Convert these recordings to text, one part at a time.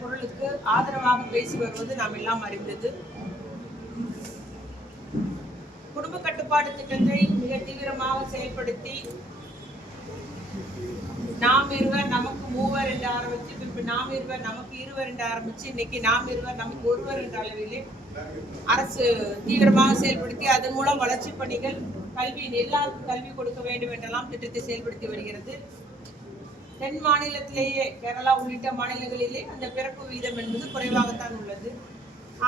பொருளுக்கு ஆதரவாக பேசி வருவது நாம் எல்லாம் அறிந்தது. குடும்ப கட்டுப்பாடு திட்டத்தை மிக தீவிரமாக செயல்படுத்தி நாம் இருவர் நமக்கு மூவர் என்று ஆரம்பிச்சு பின்பு நாம் இருவர் நமக்கு இருவர் என்று ஆரம்பிச்சு இன்னைக்கு நாம் இருவர் நமக்கு ஒருவர் என்ற அளவிலே அரசு தீவிரமாக செயல்படுத்தி அதன் மூலம் வளர்ச்சி பணிகள் கல்வி எல்லாருக்கும் கல்வி கொடுக்க வேண்டும் என்றெல்லாம் திட்டத்தை செயல்படுத்தி வருகிறது. தென் மாநிலத்திலேயே கேரளா உள்ளிட்ட மாநிலங்களிலே அந்த பிறப்பு வீதம் என்பது குறைவாகத்தான் உள்ளது.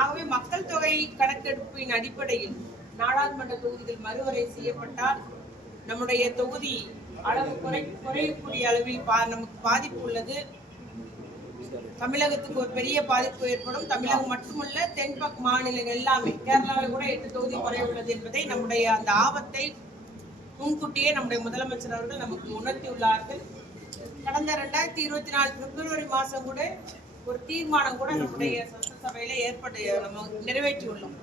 ஆகவே மக்கள் தொகை கணக்கெடுப்பின் அடிப்படையில் நாடாளுமன்ற தொகுதியில் மறுவரை செய்யப்பட்டால் நம்முடைய தொகுதி அளவு குறை குறையக்கூடிய அளவில் பா நமக்கு பாதிப்பு உள்ளது. தமிழகத்துக்கு ஒரு பெரிய பாதிப்பு ஏற்படும். தமிழகம் மட்டுமல்ல தென்பக் மாநிலங்கள் எல்லாமே கேரளாவில் கூட எட்டு தொகுதி குறை உள்ளது என்பதை நம்முடைய அந்த ஆபத்தை முன்கூட்டியே நம்முடைய முதலமைச்சர் அவர்கள் நமக்கு உணர்த்தியுள்ளார்கள். கடந்த ரெண்டாயிரத்தி இருபத்தி நாலு பிப்ரவரி மாதம் கூட ஒரு தீர்மானம் கூட நம்முடைய சட்டசபையில ஏற்பட்டு நம்ம நிறைவேற்றியுள்ளோம்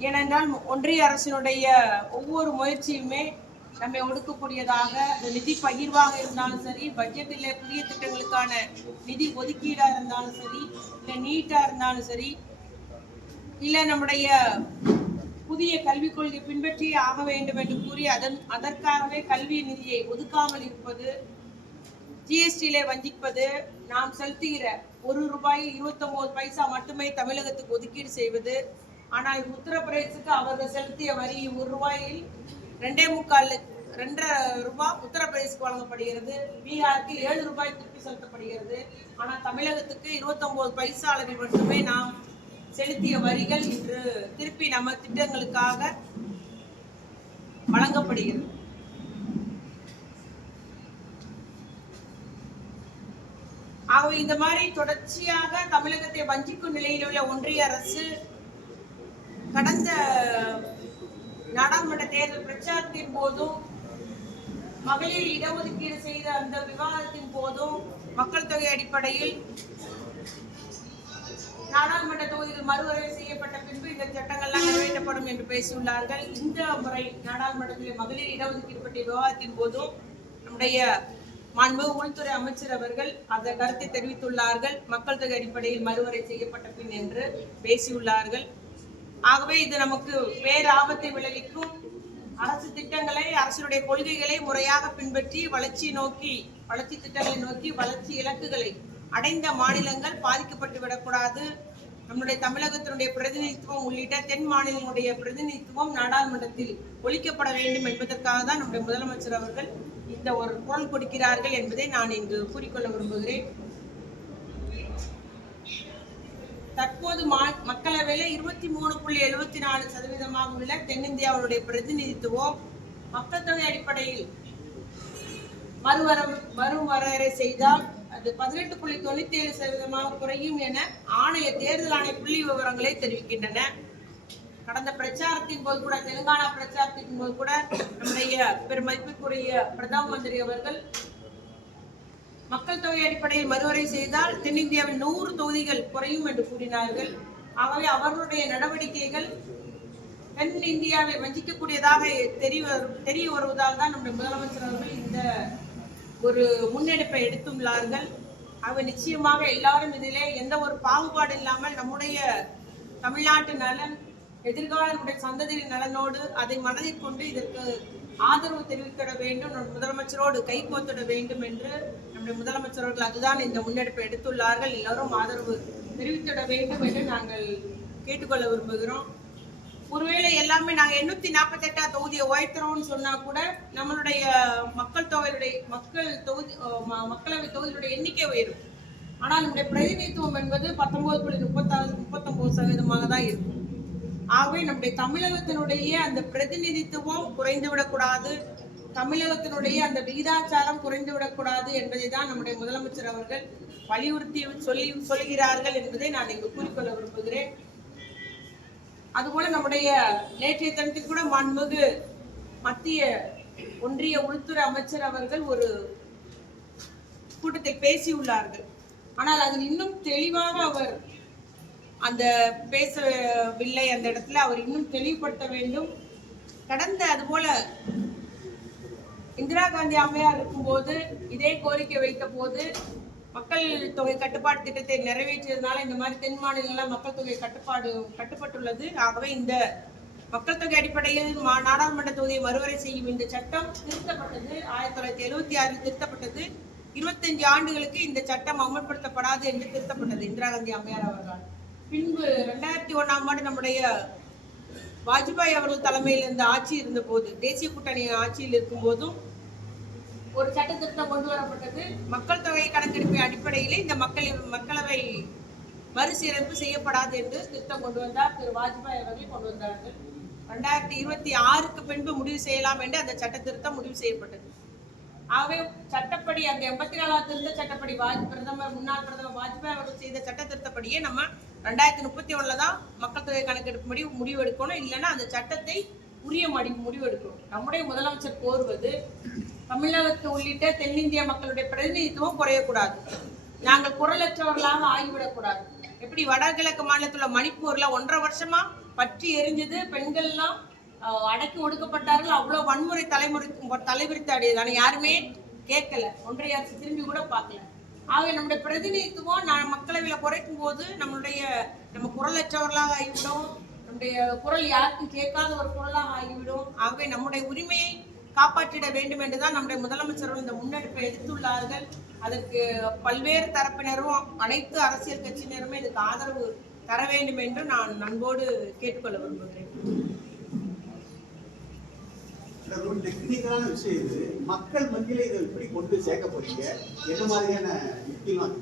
ஏனென்றால் ஒன்றிய அரசினுடைய ஒவ்வொரு முயற்சியுமே நம்மை ஒடுக்கக்கூடியதாக அது நிதி பகிர்வாக இருந்தாலும் சரி பட்ஜெட்டில் புதிய திட்டங்களுக்கான நிதி ஒதுக்கீடா இருந்தாலும் சரி இல்லை நீட்டா இருந்தாலும் சரி இல்லை நம்முடைய புதிய கல்விக் கொள்கை பின்பற்றியே ஆக வேண்டும் என்று கூறி அதன் அதற்காகவே கல்வி நிதியை ஒதுக்காமல் இருப்பது ஜிஎஸ்டியிலே வஞ்சிப்பது நாம் செலுத்துகிற ஒரு ரூபாய் இருபத்தொம்போது பைசா மட்டுமே தமிழகத்துக்கு ஒதுக்கீடு செய்வது. ஆனால் உத்தரப்பிரதேசத்துக்கு அவர்கள் செலுத்திய வரி ஒரு ரூபாயில் ரெண்டே முக்கால் ரெண்டரை ரூபாய் உத்தரப்பிரதேசக்கு வழங்கப்படுகிறது. பீகாருக்கு ஏழு ரூபாய் திருப்பி செலுத்தப்படுகிறது. ஆனால் தமிழகத்துக்கு இருபத்தொன்பது பைசா அளவில் மட்டுமே நாம் செலுத்திய வரிகள் இன்று திருப்பி நம்ம திட்டங்களுக்காக வழங்கப்படுகிறது. ஆகவே இந்த மாதிரி தொடர்ச்சியாக தமிழகத்தை வஞ்சிக்கும் நிலையில் உள்ள ஒன்றிய அரசு கடந்த நாடாளுமன்ற தேர்தல் பிரச்சாரத்தின் போதும் மகளிர் இடஒதுக்கீடு செய்த அந்த விவாதத்தின் போதும் மக்கள் தொகை அடிப்படையில் நாடாளுமன்ற தொகுதிகள் மறுவரை செய்யப்பட்ட பின்பு இந்த சட்டங்கள்லாம் நிறைவேற்றப்படும் என்று பேசியுள்ளார்கள். இந்த முறை நாடாளுமன்றத்தில் மகளிர் இடஒதுக்கீடு பற்றிய விவாதத்தின் போதும் நம்முடைய மாண்புமிகு உள்துறை அமைச்சர் அவர்கள் அந்த கருத்தை தெரிவித்துள்ளார்கள். மக்கள் தொகை அடிப்படையில் மறுவரை செய்யப்பட்ட பின் என்று பேசியுள்ளார்கள். ஆகவே இது நமக்கு வேறு ஆபத்தை விளைவிக்கும். அரசு திட்டங்களை அரசினுடைய கொள்கைகளை முறையாக பின்பற்றி வளர்ச்சி நோக்கி வளர்ச்சி திட்டங்களை நோக்கி வளர்ச்சி இலக்குகளை அடைந்த மாநிலங்கள் பாதிக்கப்பட்டு விடக்கூடாது. நம்முடைய தமிழகத்தினுடைய பிரதிநிதித்துவம் உள்ளிட்ட தென் மாநிலங்களுடைய பிரதிநிதித்துவம் நாடாளுமன்றத்தில் ஒழிக்கப்பட வேண்டும் என்பதற்காக தான் நம்முடைய முதலமைச்சர் அவர்கள் இந்த ஒரு குரல் கொடுக்கிறார்கள் என்பதை நான் இங்கு கூறிக்கொள்ள விரும்புகிறேன். தற்போது மா- மக்களவையில் இருபத்தி மூணு புள்ளி எழுபத்தி நாலு சதவீதமாக உள்ள தென்னிந்தியாவுடைய பிரதிநிதித்துவம் மக்கள் தொகை அடிப்படையில் மறுவர மறுவரையறை செய்தால் அது பதினெட்டு புள்ளி தொண்ணூத்தி ஏழு சதவீதமாக குறையும் என ஆணைய தேர்தல் ஆணைய புள்ளி விவரங்களை தெரிவிக்கின்றன. கடந்த பிரச்சாரத்தின் போது கூட தெலுங்கானா பிரச்சாரத்தின் போது கூட நம்முடைய பெருமதிப்புக்குரிய பிரதம மந்திரி அவர்கள் மக்கள் தொகை அடிப்படையில் மறுவரை செய்தால் தென்னிந்தியாவில் நூறு தொகுதிகள் குறையும் என்று கூறினார்கள். ஆகவே அவர்களுடைய நடவடிக்கைகள் தென் இந்தியாவை வஞ்சிக்கக்கூடியதாக தெரிய தெரிய வருவதால் தான் நம்முடைய முதலமைச்சர் அவர்கள் இந்த ஒரு முன்னெடுப்பை எடுத்துள்ளார்கள். ஆக நிச்சயமாக எல்லாரும் இதிலே எந்த ஒரு பாகுபாடு இல்லாமல் நம்முடைய தமிழ்நாட்டு நலன் எதிர்கால நம்முடைய சந்ததியின் நலனோடு அதை மனதில் கொண்டு இதற்கு ஆதரவு தெரிவித்திட வேண்டும். நம் முதலமைச்சரோடு கைகோத்திட வேண்டும் என்று நம்முடைய முதலமைச்சர் அதுதான் இந்த முன்னெடுப்பை எடுத்துள்ளார்கள். எல்லோரும் ஆதரவு தெரிவித்திட வேண்டும் என்று நாங்கள் கேட்டுக்கொள்ள விரும்புகிறோம். ஒருவேளை எல்லாமே நாங்க எண்ணூத்தி நாற்பத்தி எட்டாம் தொகுதியை உயர்த்துறோம்னு சொன்னா கூட நம்மளுடைய மக்கள் தொகையுடைய மக்கள் தொகுதி மக்களவை தொகுதியுடைய எண்ணிக்கை உயரும். ஆனால் நம்முடைய பிரதிநிதித்துவம் என்பது பத்தொன்பது புள்ளி முப்பத்தாறு முப்பத்தொன்பது சதவீதமாக தான் இருக்கும். ஆகவே நம்முடைய தமிழகத்தினுடைய அந்த பிரதிநிதித்துவம் குறைந்து விடக்கூடாது தமிழகத்தினுடைய அந்த விகிதாச்சாரம் குறைந்து விடக்கூடாது என்பதை தான் நம்முடைய முதலமைச்சர் அவர்கள் வலியுறுத்தி சொல்லி சொல்கிறார்கள் என்பதை நான் இங்கு கூறிக்கொள்ள விரும்புகிறேன். அதுபோல நம்முடைய நேற்றைய தினத்தில் கூட மாண்புமிகு மத்திய ஒன்றிய உள்துறை அமைச்சர் அவர்கள் ஒரு கூட்டத்தை பேசியுள்ளார்கள். ஆனால் அதில் இன்னும் தெளிவாக அவர் அந்த பேசவில்லை அந்த இடத்துல. அவர் இன்னும் தெளிவுபடுத்த வேண்டும். கடந்த அதுபோல இந்திரா காந்தி அம்மையார் இருக்கும்போது இதே கோரிக்கை வைத்த போது மக்கள் தொகை கட்டுப்பாடு திட்டத்தை நிறைவேற்றியதுனால இந்த மாதிரி தென் மாநிலங்களில் மக்கள் தொகை கட்டுப்பாடு கட்டுப்பட்டுள்ளது. ஆகவே இந்த மக்கள் தொகை அடிப்படையில் மா- நாடாளுமன்ற தொகுதியை மறுவரை செய்யும் இந்த சட்டம் திருத்தப்பட்டது. ஆயிரத்தி தொள்ளாயிரத்தி எழுபத்தி ஆறில் திருத்தப்பட்டது. இருபத்தஞ்சு ஆண்டுகளுக்கு இந்த சட்டம் அமல்படுத்தப்படாது என்று திருத்தப்பட்டது இந்திரா காந்தி அம்மையார் அவர்களால் பின்பு ரெண்டாயிரத்தி ஒன்றாம் ஆண்டு நம்முடைய வாஜ்பாய் அவர்கள் தலைமையில் இருந்த ஆட்சி இருந்தபோது தேசிய கூட்டணி ஆட்சியில் இருக்கும்போதும் ஒரு சட்ட திருத்தம் கொண்டு வரப்பட்டது. மக்கள் தொகை கணக்கெடுப்பு அடிப்படையில் இந்த மக்கள் மக்களவை மறுசீரமைப்பு செய்யப்படாது என்று திருத்தம் கொண்டு வந்தார் திரு வாஜ்பாய் அவர்கள் கொண்டு வந்தார்கள். ரெண்டாயிரத்தி இருபத்தி ஆறுக்கு பின்பு முடிவு செய்யலாம் என்று அந்த சட்ட திருத்தம் முடிவு செய்யப்பட்டது. ஆகவே சட்டப்படி அந்த எண்பத்தி நாலாவது திருத்த சட்டப்படி வாஜ் பிரதமர் முன்னாள் பிரதமர் வாஜ்பாய் அவர்கள் செய்த சட்ட திருத்தப்படியே நம்ம ரெண்டாயிரத்தி முப்பத்தி ஒன்றில் தான் மக்கள் தொகை கணக்கெடுப்புபடி முடிவு எடுக்கணும் இல்லைன்னா அந்த சட்டத்தை உரிய மடி முடிவு எடுக்கணும் நம்முடைய முதலமைச்சர் கோருவது தமிழகத்து உள்ளிட்ட தென்னிந்திய மக்களுடைய பிரதிநிதித்துவம் குறையக்கூடாது. நாங்கள் குரலற்றவர்களாக ஆகிவிடக்கூடாது. எப்படி வடகிழக்கு மாநிலத்தில் மணிப்பூரில் மணிப்பூர்ல ஒன்றரை வருஷமா பற்றி எரிஞ்சது பெண்கள்லாம் ஆஹ், அடக்கி ஒடுக்கப்பட்டார்கள் அவ்வளவு வன்முறை தலைமுறை தலைவிரித்து அடையது. ஆனா யாருமே கேட்கல. ஒன்றிய அரசு திரும்பி கூட பார்க்கல. ஆகவே நம்முடைய பிரதிநிதித்துவம் நான் மக்களவையில குறைக்கும் போது நம்மளுடைய நம்ம குரலற்றவர்களாக ஆகிவிடும் நம்முடைய குரல் யாருக்கும் கேட்காத ஒரு குரலாக ஆகிவிடும். ஆகவே நம்முடைய உரிமையை காப்பாற்றிட வேண்டும் என்றுதான் நம்முடைய முதலமைச்சரும் இந்த முன்னெடுப்பை எடுத்துள்ளார்கள். அதற்கு பல்வேறு தரப்பினரும் அனைத்து அரசியல் கட்சியினருமே இதுக்கு ஆதரவு தர வேண்டும் என்று நான் அன்போடு கேட்டுக்கொள்ள விரும்புகிறேன். டெக்னிக்கலான விஷயம் இது. மக்கள் மத்தியில இதை எப்படி கொண்டு சேர்க்க போறீங்க? என்ன மாதிரியான யுக்திலாம்?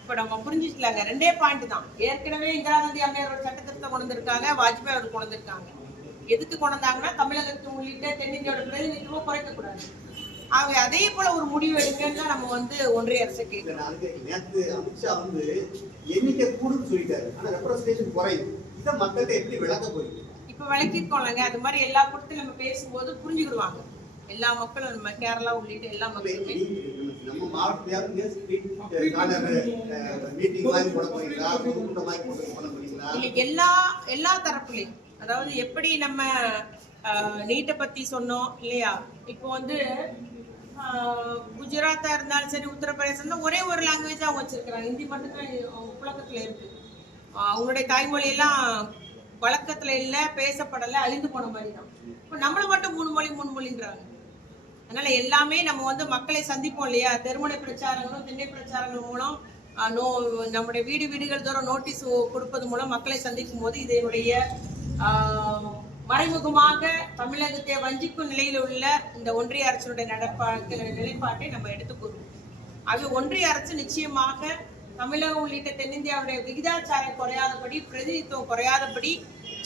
இப்ப நம்ம புரிஞ்சுக்கலாங்க. ரெண்டே பாயிண்ட் தான். ஏற்கனவே இந்திரா காந்தி அம்மையார் ஒரு சட்ட திருத்தம் கொண்டு வந்திருக்காங்க வாஜ்பாய் அவர் கொண்டு வந்திருக்காங்க. எதுக்கு கொண்டு வந்தாங்கன்னா தமிழகத்து உள்ளிட்ட தென்னிந்தியாவோட பிரதிநிதித்துவம் குறைக்க கூடாது ஆகவே அதே போல ஒரு முடிவு எடுங்கன்னு நம்ம வந்து ஒன்றிய அரசை கேட்கிறோம் நேத்து அமித்ஷா வந்து எண்ணிக்கை கூடுன்னு சொல்லிட்டாரு. ஆனா ரெப்ரஸன்டேஷன் குறையும். இதை மக்கள்கிட்ட எப்படி விளக்க போறீங்க? இப்ப விளக்கிருக்கோம்லங்க. அது மாதிரி எல்லா கூட்டத்திலும் நம்ம பேசும்போது புரிஞ்சுக்கிடுவாங்க. எல்லா மக்களும் நம்ம கேரளா உள்ளிட்ட எல்லா மக்களுமே. நம்ம மாவட்டத்தியாவது எல்லா எல்லா தரப்புலையும். அதாவது எப்படி நம்ம நீட்டை பத்தி சொன்னோம் இல்லையா? இப்போ வந்து குஜராத்தாக குஜராத்தா இருந்தாலும் சரி உத்தரப்பிரதேசம் ஒரே ஒரு லாங்குவேஜ் அவங்க வச்சிருக்கிறாங்க. ஹிந்தி மட்டும்தான் அவங்க புழக்கத்துல இருக்கு. அவங்களுடைய தாய்மொழியெல்லாம் வழக்கத்தில் இல்லை இல்ல பேசப்படல அழிந்து போன மாதிரி தான் இப்போ நம்மள மட்டும் மூணு மொழி மூணு மொழின்றாங்க அதனால எல்லாமே நம்ம வந்து மக்களை சந்திப்போம் இல்லையா? தெருமுனை பிரச்சாரங்களும் திண்ணை பிரச்சாரங்கள் மூலம் நோ நம்முடைய வீடு வீடுகள் தோறும் நோட்டீஸ் கொடுப்பது மூலம் மக்களை சந்திக்கும் போது இதனுடைய மறைமுகமாக தமிழகத்தை வஞ்சிக்கும் நிலையில் உள்ள இந்த ஒன்றிய அரசினுடைய நடப்பாட்டு நிலைப்பாட்டை நம்ம எடுத்துக்கொள்வோம். அது ஒன்றிய அரசு நிச்சயமாக தமிழகம் உள்ளிட்ட தென்னிந்தியாவுடைய விகிதாச்சாரம் குறையாதபடி பிரதிநிதித்துவம் குறையாதபடி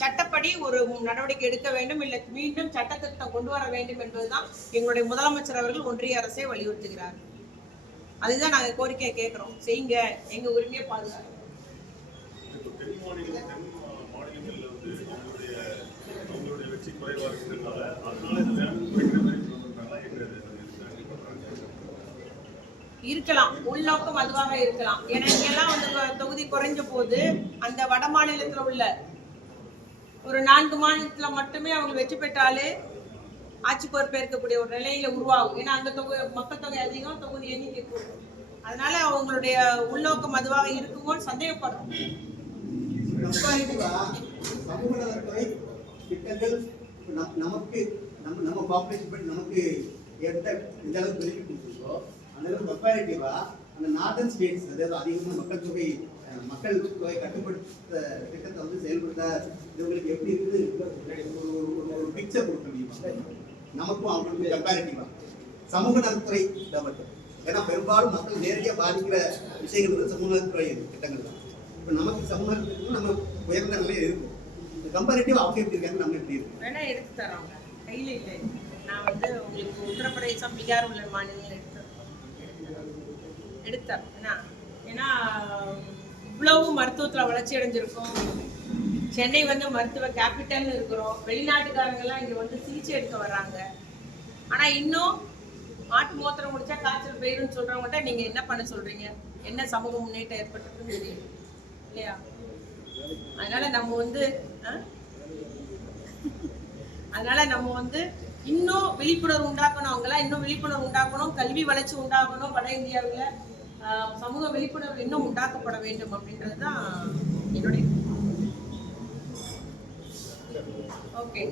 சட்டப்படி ஒரு நடவடிக்கை எடுக்க வேண்டும். இல்லை மீண்டும் சட்டத்திருத்தம் கொண்டு வர வேண்டும் என்பதுதான் எங்களுடைய முதலமைச்சர் அவர்கள் ஒன்றிய அரசை வலியுறுத்துகிறார். அதுதான் நாங்கள் கோரிக்கையை கேட்குறோம். செய்யுங்க. எங்கள் உரிமையை பாதுகாக்கிறோம் இப்போ தென் மாநிலம் தென் மாநிலங்கள்ல வந்து அவங்களுடைய இருக்கிறதுனால அதனால இந்த குறைக்கிற மாதிரி இருக்கலாம். உள்நோக்கம் அதுவாக இருக்கலாம். ஏன்னா இங்கெல்லாம் வந்து தொகுதி குறைஞ்ச போது அந்த வட மாநிலத்தில் உள்ள ஒரு நான்கு மாநிலத்துல மட்டுமே அவங்க வெற்றி பெற்றாலே ஆட்சி பொறுப்பேற்கக்கூடிய ஒரு நிலையில உருவாகும். ஏன்னா அந்த தொகு மக்கள் தொகை அதிகம் தொகுதி எண்ணிக்கை கூடும். அதனால அவங்களுடைய உள்நோக்கம் அதுவாக இருக்குமோன்னு சந்தேகப்படுறோம். நம்- நமக்கு நம்ம நம்ம பாப்புலேஷன் படி நமக்கு எந்த எந்த அளவுக்கு பெனிஃபிட் கொடுத்துருக்கோ அந்த அளவுக்கு கம்பேரிட்டிவா அந்த நார்தன் ஸ்டேட்ஸ் அதாவது அதிகமாக மக்கள் தொகை மக்கள் தொகை கட்டுப்படுத்த திட்டத்தை வந்து செயல்படுத்த இவங்களுக்கு எப்படி இருக்குது? ஒரு ஒரு- பிக்சர் கொடுக்க முடியுமா? நமக்கும் அவங்களுக்கு கம்பேரிட்டிவா சமூக நலத்துறை டெவலப் ஏன்னா பெரும்பாலும் மக்கள் நேரடியாக பாதிக்கிற விஷயங்கள் வந்து சமூக நலத்துறை திட்டங்கள் தான். இப்போ நமக்கு சமூக நலத்துறைக்கும் நம்ம உயர்ந்த நிலையில் இருக்கும். கம்பேரிட்டிவ் அவங்க எப்படி இருக்காங்க நம்ம எப்படி இருக்கு வேணா எடுத்து தரோம். கையில இல்லை. நான் வந்து உங்களுக்கு உத்தரப்பிரதேசம் பீகார் உள்ள மாநிலங்கள் எடுத்து எடுத்தேன் என்ன ஏன்னா இவ்வளவு மருத்துவத்துல வளர்ச்சி அடைஞ்சிருக்கோம். சென்னை வந்து மருத்துவ கேபிட்டல்னு இருக்கிறோம். வெளிநாட்டுக்காரங்க எல்லாம் இங்க வந்து சிகிச்சை எடுக்க வர்றாங்க. ஆனா இன்னும் மாட்டு மோத்திரம் முடிச்சா காய்ச்சல் போயிரும்னு சொல்றவங்ககிட்ட நீங்க என்ன பண்ண சொல்றீங்க? என்ன சமூக முன்னேற்றம் ஏற்பட்டிருக்குன்னு தெரியும். இல்லையா? அதனால நம்ம வந்து அதனால நம்ம வந்து இன்னும் விழிப்புணர்வு உண்டாக்கணும் அவங்களாம் இன்னும் விழிப்புணர்வு உண்டாக்கணும் கல்வி வளர்ச்சி உண்டாகணும் வட இந்தியாவில் சமூக விழிப்புணர்வு இன்னும் உண்டாக்கப்பட வேண்டும் அப்படின்றது தான் என்னுடைய ஓகே.